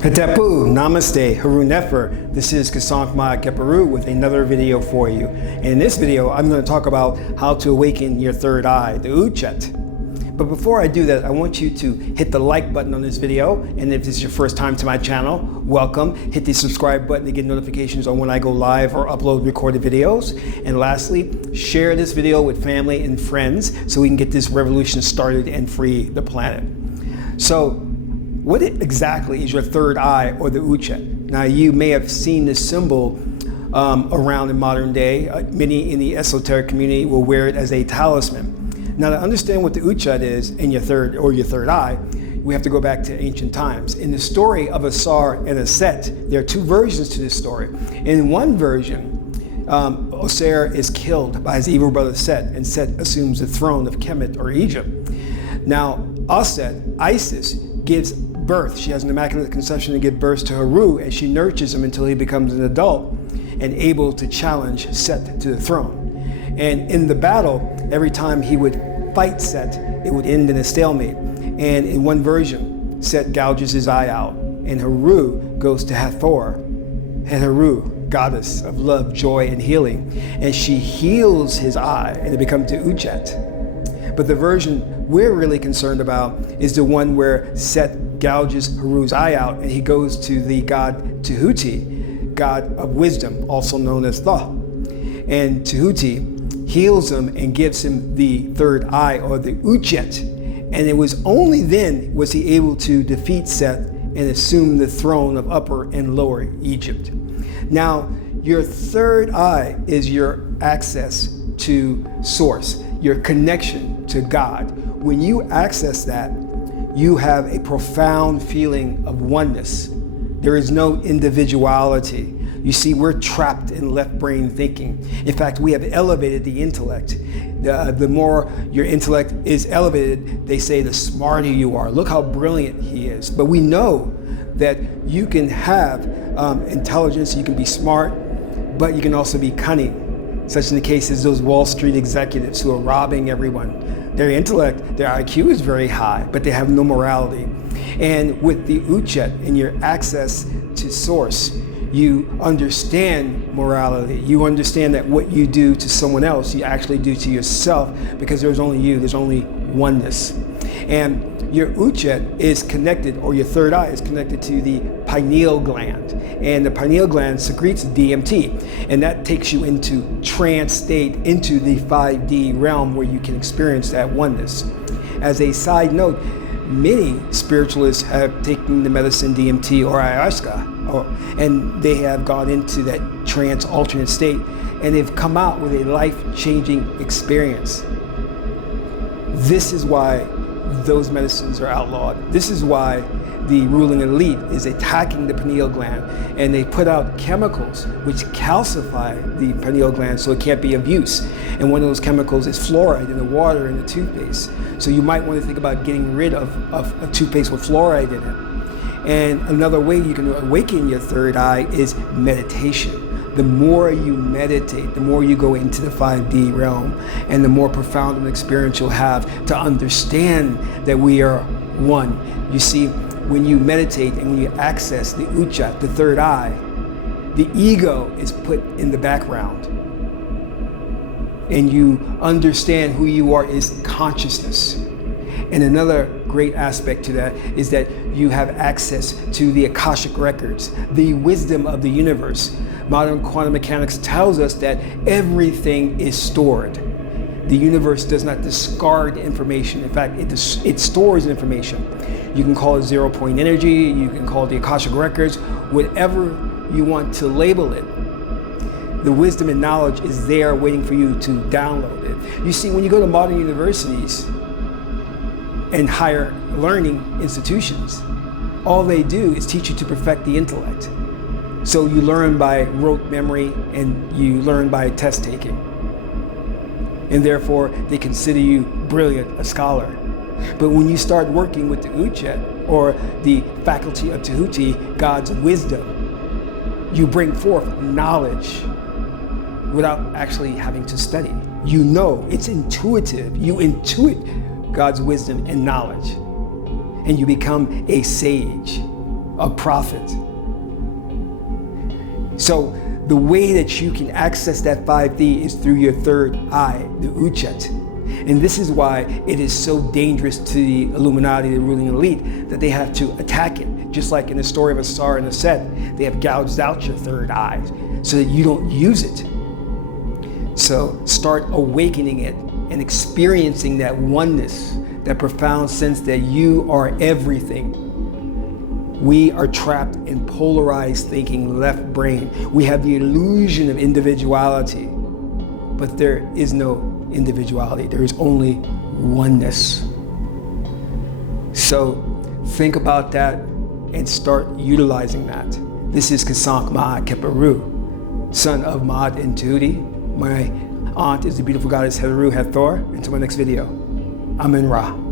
Hatepu, Namaste, Haru Nefer. This is Kasankma Keperu with another video for you. And in this video, I'm going to talk about how to awaken your third eye, the Utchat. But before I do that, I want you to hit the like button on this video. And if this is your first time to my channel, welcome. Hit the subscribe button to get notifications on when I go live or upload recorded videos. And lastly, share this video with family and friends so we can get this revolution started and free the planet. So, what exactly is your third eye, or the Utchat? Now, you may have seen this symbol around in modern day. Many in the esoteric community will wear it as a talisman. Now, to understand what the Utchat is in your third eye, we have to go back to ancient times. In the story of Asar and Aset, there are two versions to this story. In one version, Osir is killed by his evil brother Set, and Set assumes the throne of Kemet, or Egypt. Now, Aset, Isis, gives birth. She has an immaculate conception to give birth to Haru, and she nurtures him until he becomes an adult and able to challenge Set to the throne. And in the battle, every time he would fight Set, it would end in a stalemate. And in one version, Set gouges his eye out, and Haru goes to Hathor, and Haru, goddess of love, joy, and healing, and she heals his eye, and it becomes the Utchat. But the version we're really concerned about is the one where Set gouges Haru's eye out, and he goes to the god Tehuti, god of wisdom, also known as Thoth. And Tehuti heals him and gives him the third eye, or the Utchat. And it was only then was he able to defeat Set and assume the throne of Upper and Lower Egypt. Now, your third eye is your access to Source, your connection to God. When you access that, you have a profound feeling of oneness. There is no individuality. You see, we're trapped in left brain thinking. In fact, we have elevated the intellect. The more your intellect is elevated, they say the smarter you are. Look how brilliant he is. But we know that you can have intelligence, you can be smart, but you can also be cunning. Such in the case as those Wall Street executives who are robbing everyone. Their intellect, their IQ is very high, but they have no morality. And with the Utchat and your access to Source, you understand morality. You understand that what you do to someone else, you actually do to yourself, because there's only you, there's only oneness. And your Utchat is connected, or your third eye is connected to the pineal gland. And the pineal gland secretes DMT, and that takes you into trance state, into the 5D realm where you can experience that oneness. As a side note, many spiritualists have taken the medicine DMT or ayahuasca, and they have gone into that trance alternate state, and they've come out with a life-changing experience. This is why those medicines are outlawed. This is why the ruling elite is attacking the pineal gland, and they put out chemicals which calcify the pineal gland so it can't be of use. And one of those chemicals is fluoride in the water in the toothpaste. So you might want to think about getting rid of a toothpaste with fluoride in it. And another way you can awaken your third eye is meditation. The more you meditate, the more you go into the 5D realm, and the more profound an experience you'll have to understand that we are one. You see, when you meditate and when you access the Utchat, the third eye, the ego is put in the background. And you understand who you are is consciousness. And another great aspect to that is that you have access to the Akashic records, the wisdom of the universe. Modern quantum mechanics tells us that everything is stored. The universe does not discard information. In fact, it stores information. You can call it zero-point energy, you can call it the Akashic records, whatever you want to label it. The wisdom and knowledge is there waiting for you to download it. You see, when you go to modern universities and higher learning institutions, all they do is teach you to perfect the intellect. So you learn by rote memory and you learn by test taking. And therefore, they consider you brilliant, a scholar. But when you start working with the Utchat, or the faculty of Tehuti, God's wisdom, you bring forth knowledge. without actually having to study. You know, it's intuitive. You intuit God's wisdom and knowledge, and you become a sage, a prophet. So the way that you can access that 5D is through your third eye, the Utchat. And this is why it is so dangerous to the Illuminati, the ruling elite, that they have to attack it. Just like in the story of Asar and Aset, they have gouged out your third eye so that you don't use it. So start awakening it and experiencing that oneness, that profound sense that you are everything. We are trapped in polarized thinking, left brain. We have the illusion of individuality, but there is no individuality. There is only oneness. So think about that and start utilizing that. This is Kasank Ma'at Keperu, son of Ma'at and Tahuti. My aunt is the beautiful goddess Heru Hathor. Until my next video, Amen Ra.